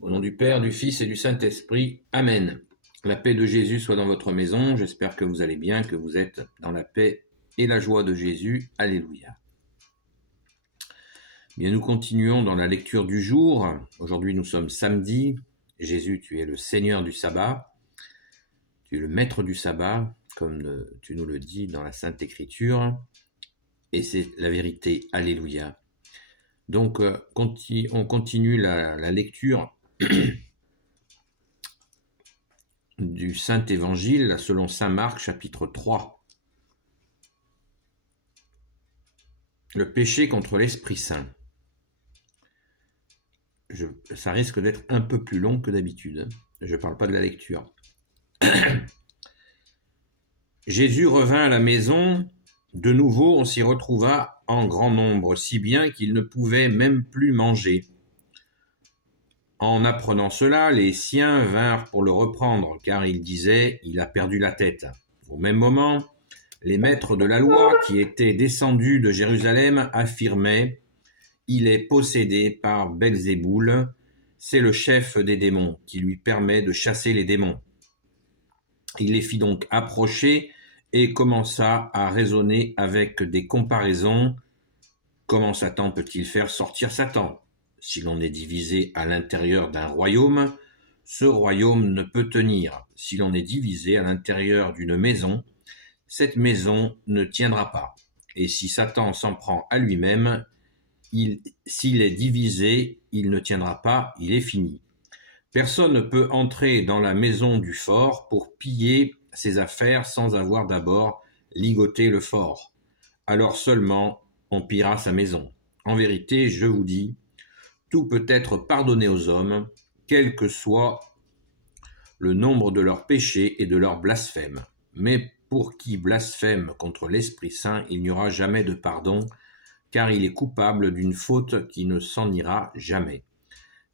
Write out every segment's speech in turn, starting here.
Au nom du Père, du Fils et du Saint-Esprit. Amen. La paix de Jésus soit dans votre maison. J'espère que vous allez bien, que vous êtes dans la paix et la joie de Jésus. Alléluia. Bien, nous continuons dans la lecture du jour. Aujourd'hui, nous sommes samedi. Jésus, tu es le Seigneur du sabbat. Tu es le maître du sabbat, comme tu nous le dis dans la Sainte Écriture. Et c'est la vérité. Alléluia. Donc, on continue la lecture du Saint-Évangile selon saint Marc, chapitre 3. Le péché contre l'Esprit Saint. Ça risque d'être un peu plus long que d'habitude. Je ne parle pas de la lecture. Jésus revint à la maison. De nouveau, on s'y retrouva en grand nombre, si bien qu'il ne pouvait même plus manger. En apprenant cela, les siens vinrent pour le reprendre, car ils disaient « Il a perdu la tête ». Au même moment, les maîtres de la loi, qui étaient descendus de Jérusalem, affirmaient « Il est possédé par Belzéboul, c'est le chef des démons, qui lui permet de chasser les démons. » Il les fit donc approcher et commença à raisonner avec des comparaisons. Comment Satan peut-il faire sortir Satan ? Si l'on est divisé à l'intérieur d'un royaume, ce royaume ne peut tenir. Si l'on est divisé à l'intérieur d'une maison, cette maison ne tiendra pas. Et si Satan s'en prend à lui-même, s'il est divisé, il ne tiendra pas, il est fini. Personne ne peut entrer dans la maison du fort pour piller ses affaires sans avoir d'abord ligoté le fort. Alors seulement on pillera sa maison. En vérité, je vous dis, tout peut être pardonné aux hommes, quel que soit le nombre de leurs péchés et de leurs blasphèmes. Mais pour qui blasphème contre l'Esprit Saint, il n'y aura jamais de pardon, car il est coupable d'une faute qui ne s'en ira jamais.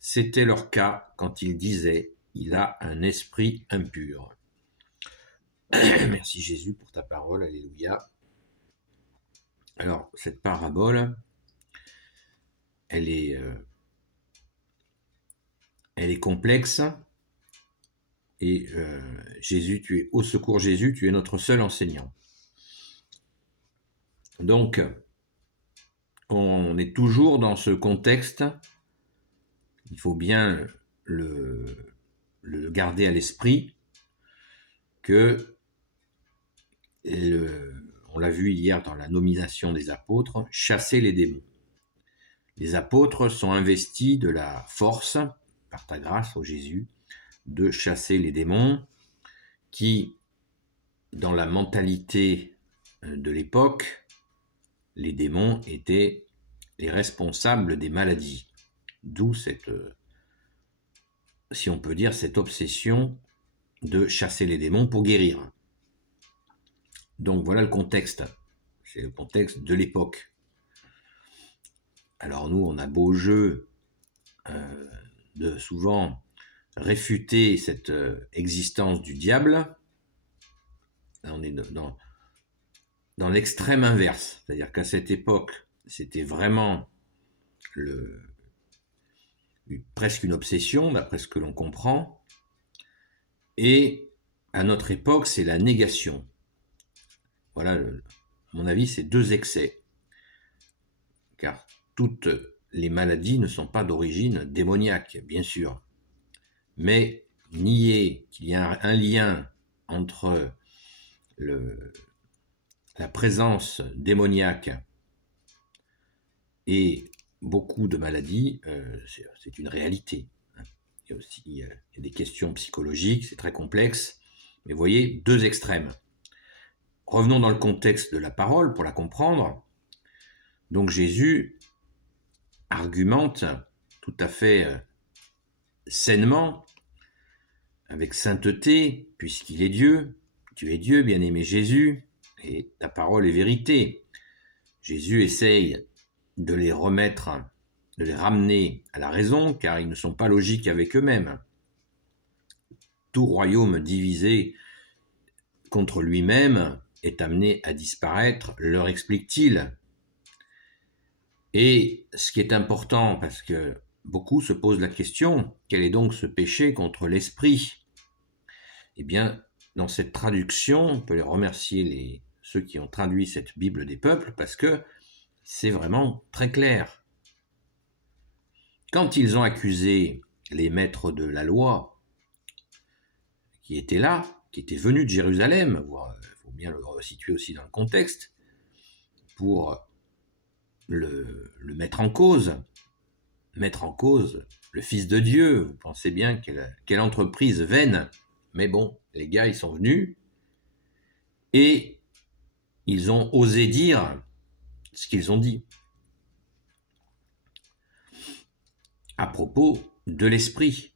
C'était leur cas quand ils disaient « Il a un esprit impur ». Merci Jésus pour ta parole, alléluia. Alors, cette parabole, elle est complexe. Et Jésus, tu es au secours Jésus, tu es notre seul enseignant. Donc, on est toujours dans ce contexte. Il faut bien le garder à l'esprit que, on l'a vu hier dans la nomination des apôtres, chasser les démons. Les apôtres sont investis de la force, par ta grâce, ô Jésus, de chasser les démons qui, dans la mentalité de l'époque, les démons étaient les responsables des maladies. D'où cette, si on peut dire, cette obsession de chasser les démons pour guérir. Donc voilà le contexte. C'est le contexte de l'époque. Alors nous, on a beau jeu de souvent réfuter cette existence du diable. Là, on est dans l'extrême inverse. C'est-à-dire qu'à cette époque, c'était vraiment presque une obsession, d'après ce que l'on comprend. Et à notre époque, c'est la négation. Voilà, à mon avis, c'est deux excès. Car toutes les maladies ne sont pas d'origine démoniaque, bien sûr. Mais nier qu'il y a un lien entre la présence démoniaque et beaucoup de maladies, c'est une réalité. Il y a aussi des questions psychologiques, c'est très complexe. Mais vous voyez, deux extrêmes. Revenons dans le contexte de la parole pour la comprendre. Donc Jésus argumente tout à fait sainement, avec sainteté, puisqu'il est Dieu. Tu es Dieu, bien-aimé Jésus, et ta parole est vérité. Jésus essaye de les remettre, de les ramener à la raison, car ils ne sont pas logiques avec eux-mêmes. Tout royaume divisé contre lui-même est amené à disparaître, leur explique-t-il. Et ce qui est important, parce que beaucoup se posent la question, quel est donc ce péché contre l'esprit? Eh bien, dans cette traduction, on peut les remercier ceux qui ont traduit cette Bible des peuples, parce que c'est vraiment très clair. Quand ils ont accusé les maîtres de la loi, qui étaient là, qui étaient venus de Jérusalem, il faut bien le resituer aussi dans le contexte, pour le mettre en cause le Fils de Dieu. Vous pensez bien quelle entreprise vaine. Mais bon, les gars, ils sont venus et ils ont osé dire ce qu'ils ont dit à propos de l'esprit.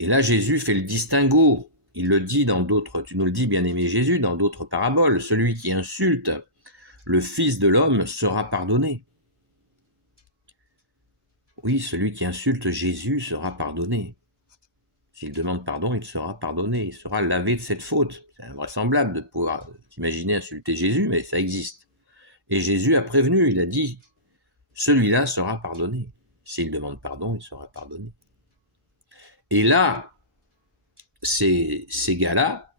Et là, Jésus fait le distinguo. Il le dit dans d'autres, tu nous le dis, bien-aimé Jésus, dans d'autres paraboles. Celui qui insulte le Fils de l'homme sera pardonné. Oui, celui qui insulte Jésus sera pardonné. S'il demande pardon, il sera pardonné, il sera lavé de cette faute. C'est invraisemblable de pouvoir s'imaginer insulter Jésus, mais ça existe. Et Jésus a prévenu, il a dit, celui-là sera pardonné. S'il demande pardon, il sera pardonné. Et là, ces gars-là,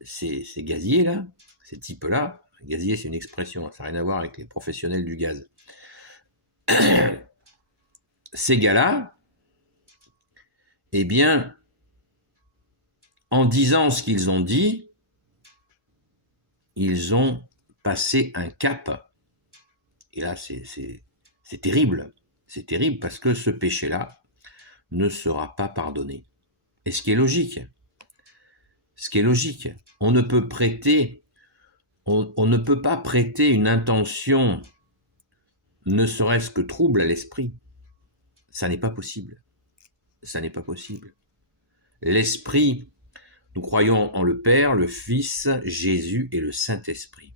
ces gaziers-là, ces types-là, gazier c'est une expression, ça n'a rien à voir avec les professionnels du gaz. Ces gars-là, eh bien, en disant ce qu'ils ont dit, ils ont passé un cap. Et là, c'est terrible. C'est terrible parce que ce péché-là ne sera pas pardonné. Et ce qui est logique, on ne peut pas prêter une intention, ne serait-ce que trouble à l'esprit. Ça n'est pas possible. Ça n'est pas possible. L'esprit, nous croyons en le Père, le Fils, Jésus et le Saint-Esprit.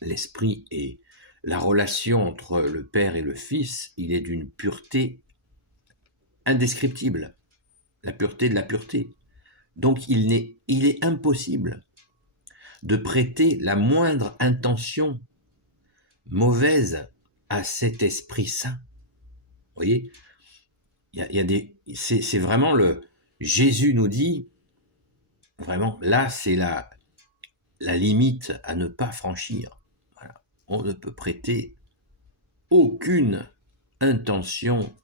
L'esprit est la relation entre le Père et le Fils, il est d'une pureté indescriptible, la pureté de la pureté. Donc il est impossible de prêter la moindre intention mauvaise à cet Esprit Saint. Vous voyez, c'est vraiment Jésus nous dit, vraiment, là c'est la limite à ne pas franchir. Voilà. On ne peut prêter aucune intention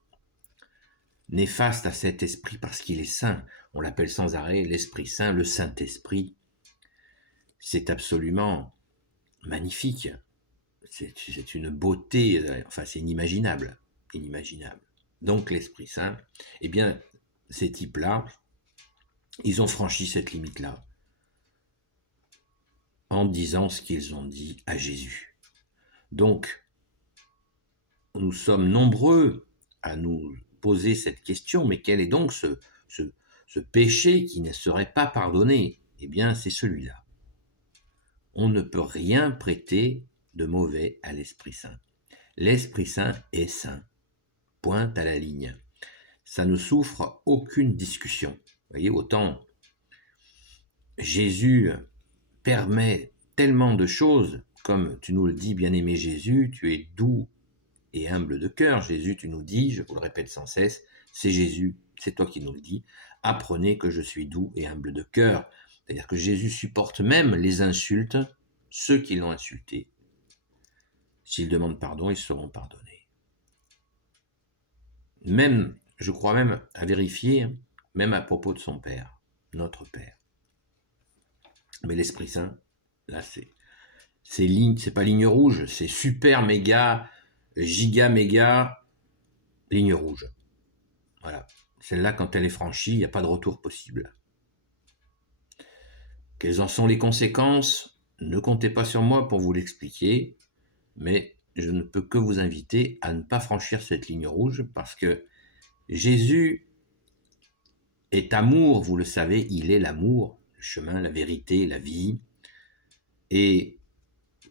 néfaste à cet esprit parce qu'il est saint. On l'appelle sans arrêt l'Esprit Saint, le Saint-Esprit. C'est absolument magnifique. C'est une beauté, enfin c'est inimaginable. Donc l'Esprit Saint, eh bien, ces types-là, ils ont franchi cette limite-là en disant ce qu'ils ont dit à Jésus. Donc, nous sommes nombreux à nous poser cette question, mais quel est donc ce péché qui ne serait pas pardonné? Eh bien, c'est celui-là. On ne peut rien prêter de mauvais à l'Esprit Saint. L'Esprit Saint est saint. Point à la ligne. Ça ne souffre aucune discussion. Vous voyez, autant Jésus permet tellement de choses, comme tu nous le dis, bien-aimé Jésus, tu es doux et humble de cœur. Jésus, tu nous dis, je vous le répète sans cesse, c'est Jésus, c'est toi qui nous le dis, apprenez que je suis doux et humble de cœur. C'est-à-dire que Jésus supporte même les insultes, ceux qui l'ont insulté. S'ils demandent pardon, ils seront pardonnés. Même, je crois même à vérifier, même à propos de son Père, notre Père. Mais l'Esprit Saint, là c'est pas ligne rouge, c'est super méga, giga méga, ligne rouge. Voilà. Celle-là, quand elle est franchie, il n'y a pas de retour possible. Quelles en sont les conséquences? Ne comptez pas sur moi pour vous l'expliquer, mais je ne peux que vous inviter à ne pas franchir cette ligne rouge parce que Jésus est amour, vous le savez, il est l'amour, le chemin, la vérité, la vie. Et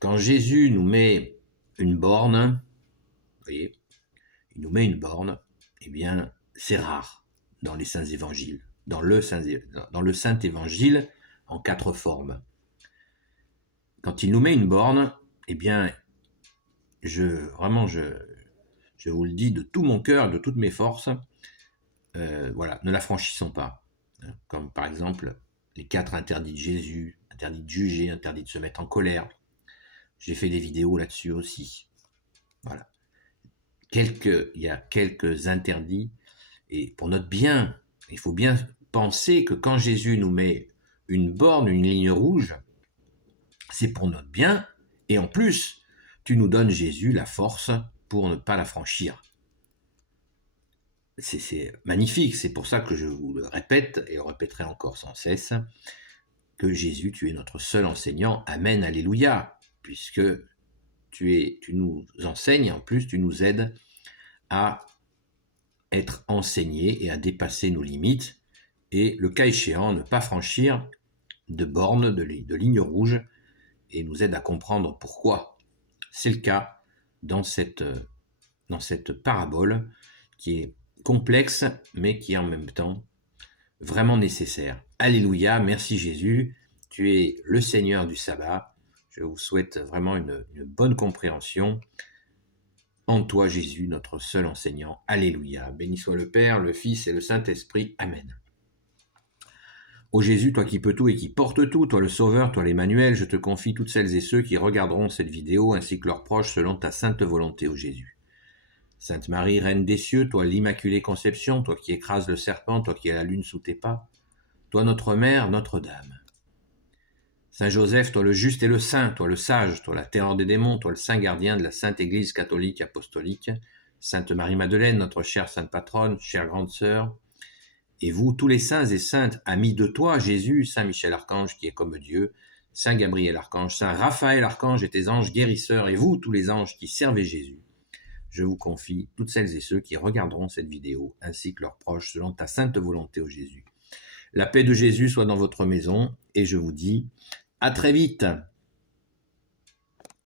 quand Jésus nous met une borne, vous voyez, il nous met une borne, eh bien, c'est rare dans les saints évangiles, dans le saint évangile en 4 formes. Quand il nous met une borne, eh bien, je Je vous le dis de tout mon cœur, de toutes mes forces. Voilà, ne la franchissons pas. Comme par exemple les 4 interdits de Jésus, interdit de juger, interdit de se mettre en colère. J'ai fait des vidéos là-dessus aussi. Voilà. Il y a quelques interdits, et pour notre bien, il faut bien penser que quand Jésus nous met une borne, une ligne rouge, c'est pour notre bien, et en plus, tu nous donnes, Jésus, la force pour ne pas la franchir. C'est magnifique, c'est pour ça que je vous le répète, et le répéterai encore sans cesse, que Jésus, tu es notre seul enseignant. Amen, alléluia, puisque tu nous enseignes, en plus tu nous aides à être enseignés et à dépasser nos limites, et le cas échéant, ne pas franchir de bornes, de lignes rouges, et nous aide à comprendre pourquoi. C'est le cas dans cette parabole qui est complexe, mais qui est en même temps vraiment nécessaire. Alléluia, merci Jésus, tu es le Seigneur du sabbat. Je vous souhaite vraiment une bonne compréhension. En toi Jésus, notre seul enseignant. Alléluia, béni soit le Père, le Fils et le Saint-Esprit. Amen. Ô Jésus, toi qui peux tout et qui portes tout, toi le Sauveur, toi l'Emmanuel, je te confie toutes celles et ceux qui regarderont cette vidéo ainsi que leurs proches selon ta sainte volonté, ô Jésus. Sainte Marie, Reine des cieux, toi l'Immaculée Conception, toi qui écrases le serpent, toi qui as la lune sous tes pas, toi notre Mère, Notre-Dame. Saint Joseph, toi le juste et le saint, toi le sage, toi la terreur des démons, toi le saint gardien de la Sainte Église catholique apostolique, Sainte Marie-Madeleine, notre chère sainte patronne, chère grande sœur, et vous, tous les saints et saintes, amis de toi, Jésus, Saint Michel Archange qui est comme Dieu, Saint Gabriel Archange, Saint Raphaël Archange et tes anges guérisseurs, et vous, tous les anges qui servez Jésus, je vous confie toutes celles et ceux qui regarderont cette vidéo, ainsi que leurs proches, selon ta sainte volonté, ô Jésus. La paix de Jésus soit dans votre maison, et je vous dis à très vite.